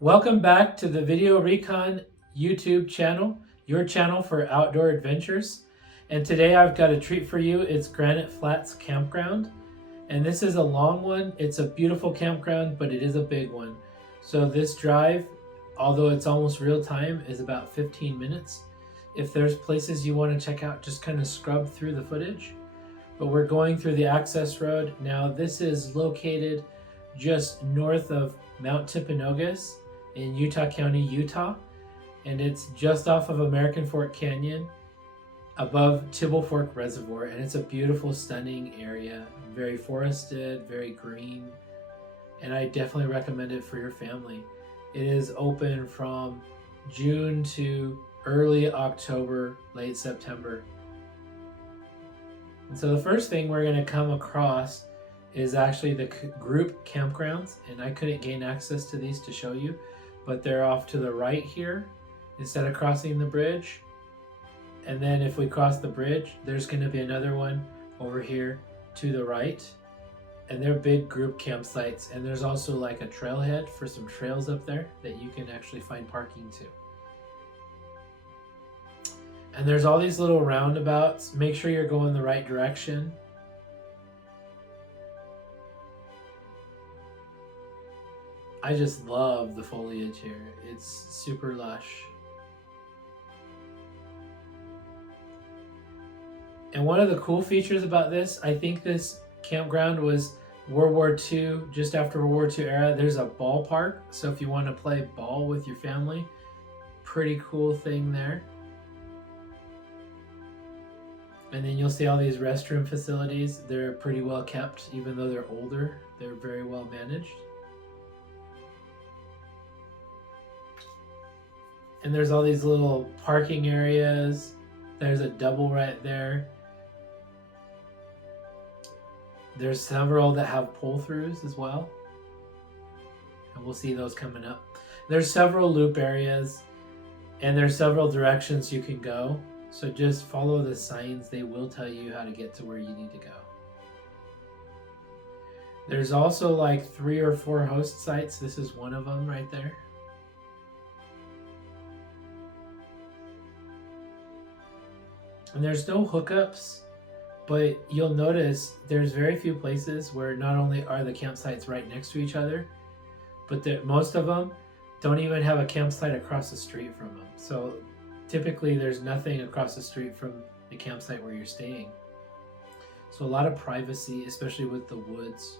Welcome back to the Video Recon YouTube channel, your channel for outdoor adventures. And today I've got a treat for you. It's Granite Flats Campground. And this is a long one. It's a beautiful campground, but it is a big one. So this drive, although it's almost real time, is about 15 minutes. If there's places you want to check out, just kind of scrub through the footage. But we're going through the access road. Now this is located just north of Mount Timpanogos in Utah County, Utah, and it's just off of American Fork Canyon above Tibble Fork Reservoir, and it's a beautiful, stunning area, very forested, very green, and I definitely recommend it for your family. It is open from June to early October, late September. And so the first thing we're going to come across is actually the group campgrounds, and I couldn't gain access to these to show you, but they're off to the right here instead of crossing the bridge. And then if we cross the bridge, there's going to be another one over here to the right, and they're big group campsites. And there's also like a trailhead for some trails up there that you can actually find parking to. And there's all these little roundabouts. Make sure you're going the right direction. I just love the foliage here. It's super lush. And one of the cool features about this, I think this campground was World War II, just after World War II era. There's a ballpark, so if you want to play ball with your family, pretty cool thing there. And then you'll see all these restroom facilities. They're pretty well kept, even though they're older. They're very well managed. And there's all these little parking areas. There's a double right there. There's several that have pull-throughs as well. And we'll see those coming up. There's several loop areas, and there's several directions you can go. So just follow the signs. They will tell you how to get to where you need to go. There's also like 3 or 4 host sites. This is one of them right there. And there's no hookups, but you'll notice there's very few places where not only are the campsites right next to each other, but most of them don't even have a campsite across the street from them. So typically there's nothing across the street from the campsite where you're staying. So a lot of privacy, especially with the woods.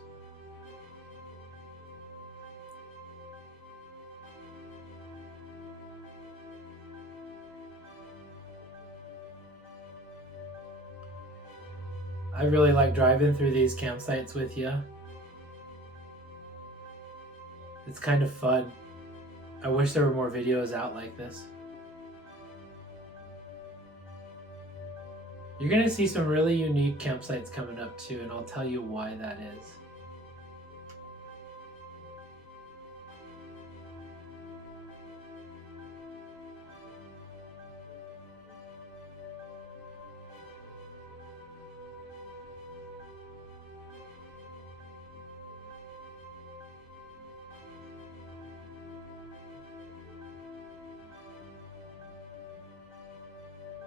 I really like driving through these campsites with you. It's kind of fun. I wish there were more videos out like this. You're going to see some really unique campsites coming up too, and I'll tell you why that is.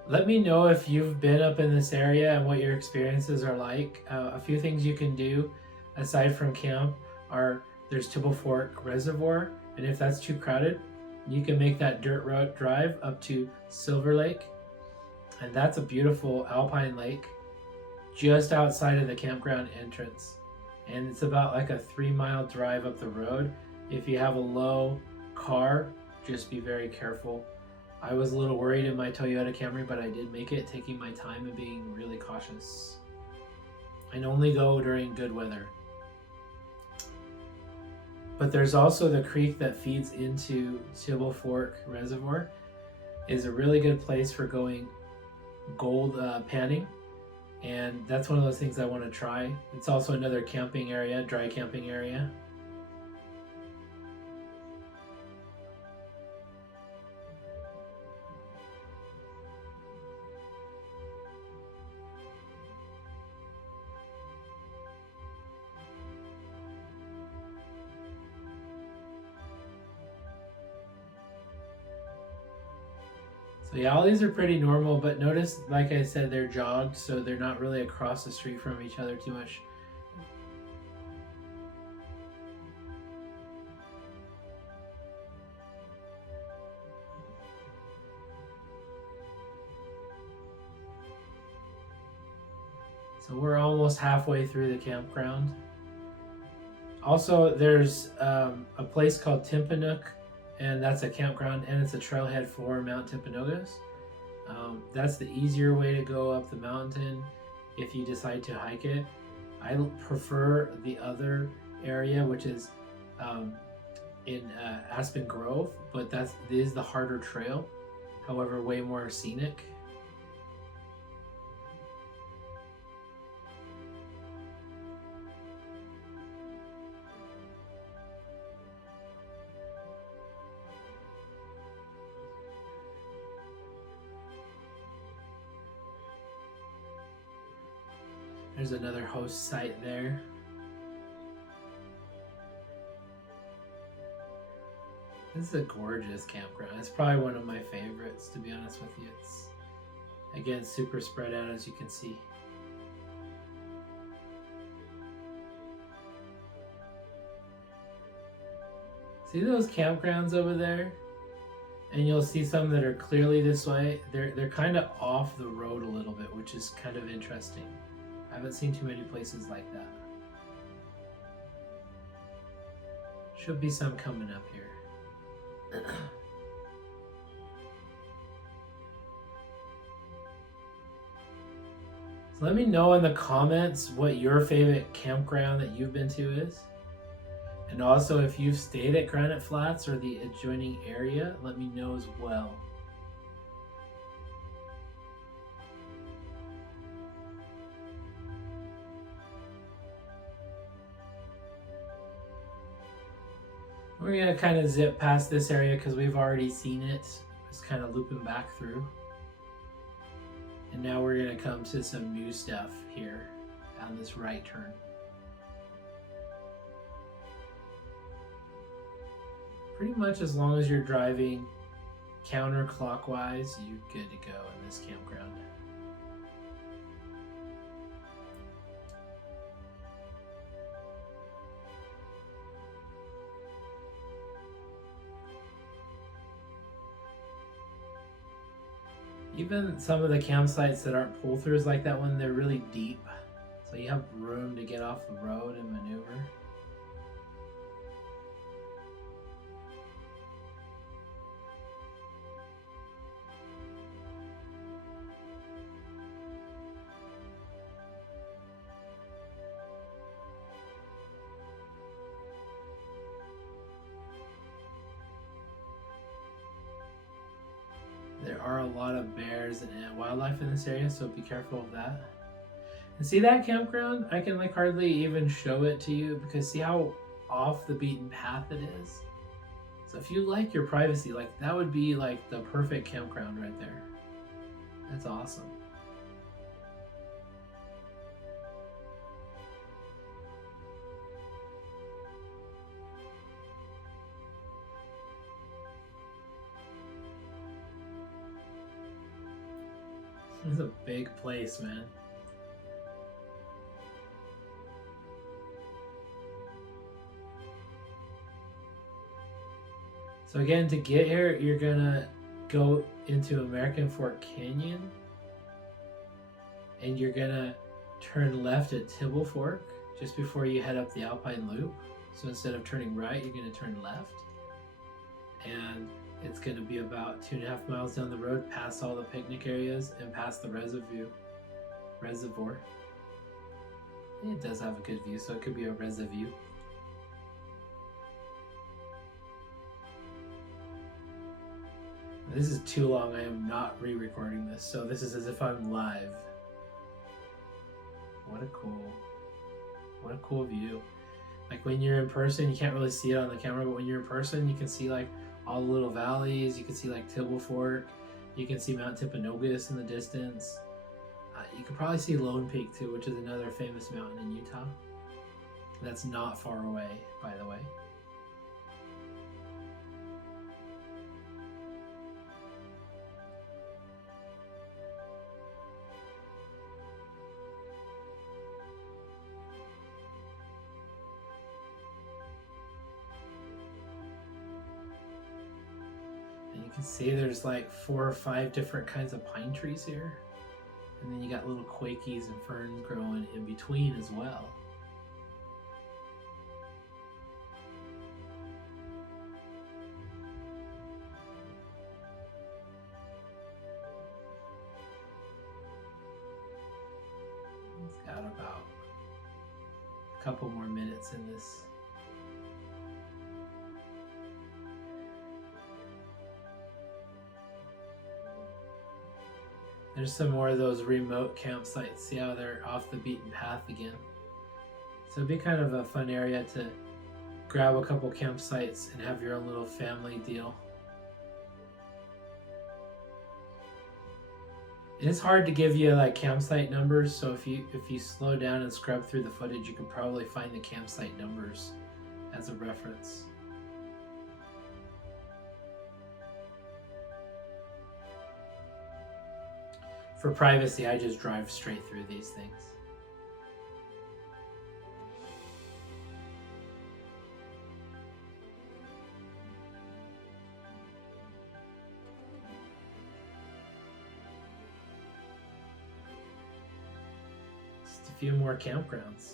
Let me know if you've been up in this area and what your experiences are like. A few things you can do aside from camp are there's Tibble Fork Reservoir, and if that's too crowded, you can make that dirt road drive up to Silver Lake, and that's a beautiful alpine lake just outside of the campground entrance. And it's about like a 3-mile drive up the road. If you have a low car, just be very careful. I was a little worried in my Toyota Camry, but I did make it, taking my time and being really cautious. And only go during good weather. But there's also the creek that feeds into Tibble Fork Reservoir. Is a really good place for going gold panning. And that's one of those things I want to try. It's also another camping area, dry camping area. So yeah, all these are pretty normal, but notice, like I said, they're jogged, so they're not really across the street from each other too much. So we're almost halfway through the campground. Also, there's a place called Timpanogos, and that's a campground, and it's a trailhead for Mount Timpanogos. That's the easier way to go up the mountain if you decide to hike it. I prefer the other area, which is in Aspen Grove, but this is the harder trail. However, way more scenic. There's another host site there. This is a gorgeous campground. It's probably one of my favorites, to be honest with you. It's, again, super spread out, as you can see. See those campgrounds over there? And you'll see some that are clearly this way. They're kind of off the road a little bit, which is kind of interesting. I haven't seen too many places like that. Should be some coming up here. So let me know in the comments what your favorite campground that you've been to is. And also, if you've stayed at Granite Flats or the adjoining area, let me know as well. We're going to kind of zip past this area because we've already seen it. Just kind of looping back through. And now we're going to come to some new stuff here on this right turn. Pretty much as long as you're driving counterclockwise, you're good to go in this campground. Even some of the campsites that aren't pull-throughs like that one, they're really deep. So you have room to get off the road and maneuver. There are a lot of bears and wildlife in this area, so be careful of that. And see that campground? I can like hardly even show it to you because see how off the beaten path it is? So if you like your privacy, like that would be like the perfect campground right there. That's awesome. This is a big place, man. So again, to get here, you're gonna go into American Fork Canyon and you're gonna turn left at Tibble Fork just before you head up the Alpine Loop. So instead of turning right, you're gonna turn left. And it's going to be about 2.5 miles down the road, past all the picnic areas and past the reservoir. It does have a good view, so it could be a reservoir. This is too long. I am not re-recording this, so this is as if I'm live. What a cool view. Like when you're in person, you can't really see it on the camera, but when you're in person, you can see like all the little valleys. You can see like Tibble Fork. You can see Mount Timpanogos in the distance. You can probably see Lone Peak too, which is another famous mountain in Utah. That's not far away, by the way. You can see there's like 4 or 5 different kinds of pine trees here. And then you got little quakies and ferns growing in between as well. It's got about a couple more minutes in this. There's some more of those remote campsites. See how they're off the beaten path again. So it'd be kind of a fun area to grab a couple campsites and have your own little family deal. It's hard to give you like campsite numbers, so if you slow down and scrub through the footage, you can probably find the campsite numbers as a reference. For privacy, I just drive straight through these things. Just a few more campgrounds.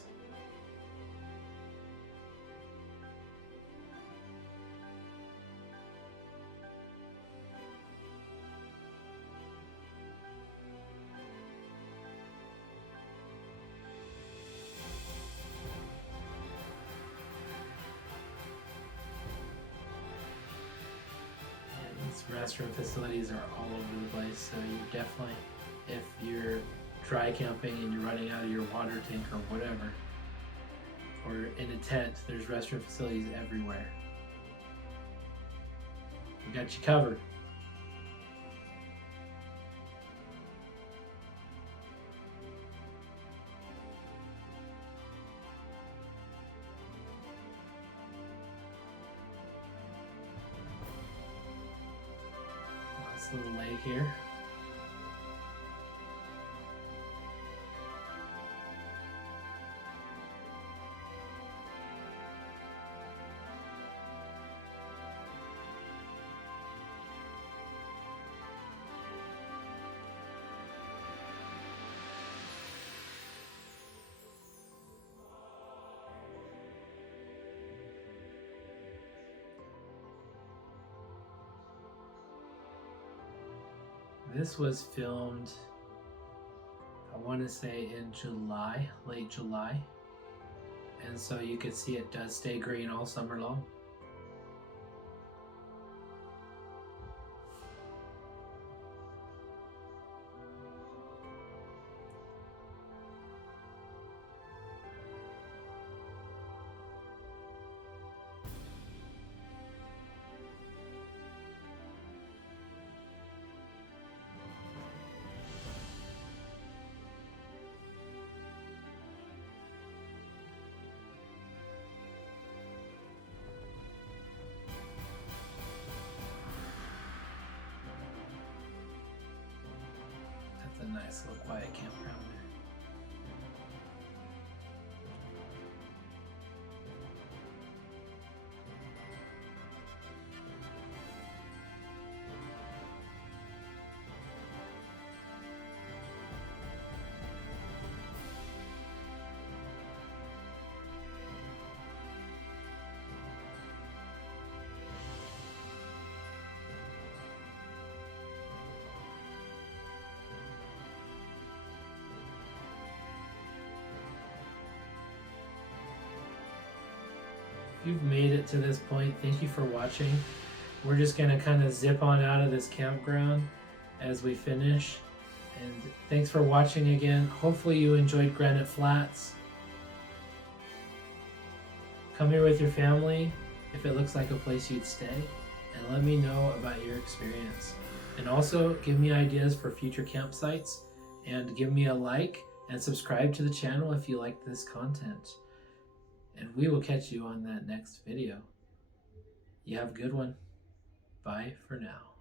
Restroom facilities are all over the place, so you definitely, if you're dry camping and you're running out of your water tank or whatever, or in a tent, there's restroom facilities everywhere. We got you covered. Little lake here. This was filmed, I want to say in July, late July. And so you can see it does stay green all summer long. A nice little quiet campground there. If you've made it to this point, thank you for watching. We're just gonna kind of zip on out of this campground as we finish. And thanks for watching again. Hopefully you enjoyed Granite Flats. Come here with your family if it looks like a place you'd stay, and let me know about your experience. And also give me ideas for future campsites, and give me a like and subscribe to the channel if you like this content. And we will catch you on that next video. You have a good one. Bye for now.